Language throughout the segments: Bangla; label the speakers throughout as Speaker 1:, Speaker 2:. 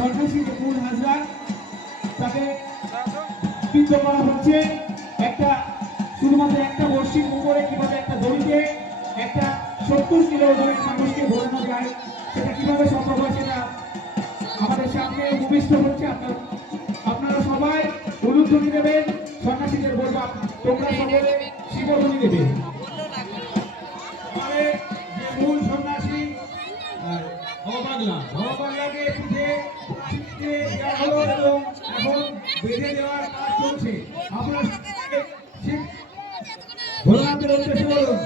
Speaker 1: সন্ন্যাসী মূল হাজরা। তাকে বিদ্ধ করা হচ্ছে একটা শুধুমাত্র একটা বর্ষির উপরে কীভাবে একটা দড়িতে একটা সত্তর কিলো ওজনের মানুষকে ধরানো যায় সেটা কীভাবে সম্ভব হয় সেটা আমাদের সামনে উপবিষ্ট হচ্ছে। আপনার আপনারা সবাই উলুধ্বনি দেবেন সন্ন্যাসীদের বলব তোমরা সকলে শিবধ্বনি দেবে মূল সন্ন্যাসী পিঠে পিঠে দেওয়া হলো এবং এখন বেঁধে দেওয়ার কাজ চলছে। আপনার ভোলানাথের উদ্দেশ্যে বলুন।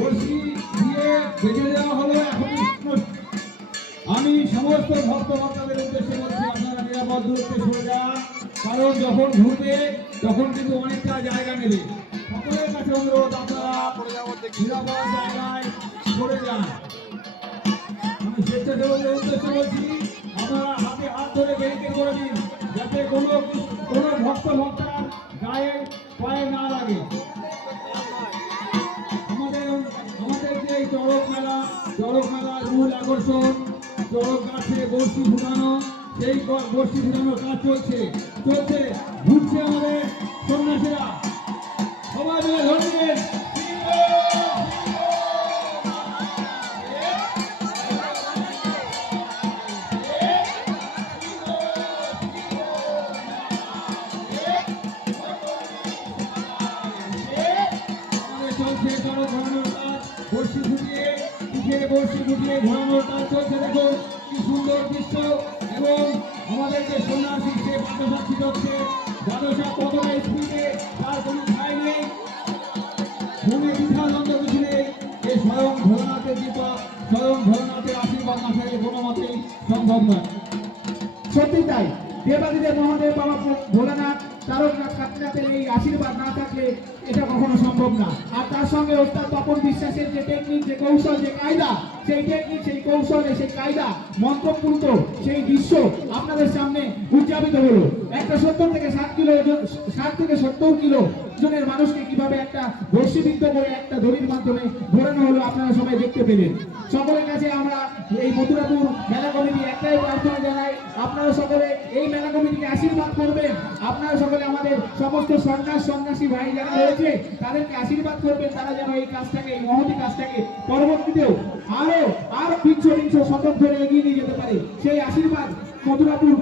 Speaker 1: বড়শি দিয়ে বেঁধে দেওয়া হলো এখন আমি সমস্ত ভক্ত ভক্তদের উদ্দেশ্যে বলছি, আপনারা নিরাপদ দূরত্বে সরে যান। কারণ যখন ঘুরবে তখন কিন্তু অনেকটা জায়গা নেবে। সকলের কাছে অনুরোধ, আপনারা নিরাপদ জায়গায় সরে যান। আমি স্বেচ্ছাসেবকদের উদ্দেশ্যে বলছি, আপনারা হাতে হাত ধরে ব্যারিকেড করে দিন, যাতে কোনো কোনো ভক্ত ভক্তার গায়ে পায়ে না লাগে। মেলার মূল আকর্ষণ চড়ক গাছে বর্ষি ফুটানো, সেই বর্ষি ফুটানোর কাজ চলছে। চলছে, ঘুরছে আমাদের তার কোনো ঠাই নেই। মনে দ্বিধাদ্বন্দ্ব কিছু নেই। স্বয়ং ভোলানাথের কৃপা, স্বয়ং ভোলানাথের আশীর্বাদ না থাকলে কোনো মতেই সম্ভব নয়। সত্যি তাই। দেবাদিদেব মহাদেব, বাবা ভোলানাথ এই আশীর্বাদ না থাকলে এটা কখনো সম্ভব না। আর তার সঙ্গে ওস্তাদ তপন বিশ্বাসের যে টেকনিক যে কৌশল, যে কায়দা, সেই টেকনিক সেই সেই কায়দা মন্ত্রপূর্ত সেই দৃশ্য আপনাদের সামনে উদযাপিত হলো। একটা সত্তর থেকে ষাট কিলো ষাট থেকে সত্তর কিলো ওজনের মানুষকে কীভাবে একটা বর্ষিবিদ্ধ করে একটা দড়ির মাধ্যমে ঘোরানো হলো আপনারা সবাই দেখতে পেলেন। সকলের কাছে আমরা এই মথুরাপুর মেলা আপনারা সকলে এই মেলা কমিটিকে আশীর্বাদ করবেন। আপনারা সকলে আমাদের সমস্ত সন্ন্যাস, সন্ন্যাসী ভাই যারা রয়েছে, তাদেরকে আশীর্বাদ করবেন। তারা যেন এই কাজটাকে, এই মহতি কাজটাকে পরবর্তীতেও আরও আরও তিনশো তিনশো শতক ধরে এগিয়ে নিয়ে যেতে পারে। সেই আশীর্বাদ মথুরাপুর মেলা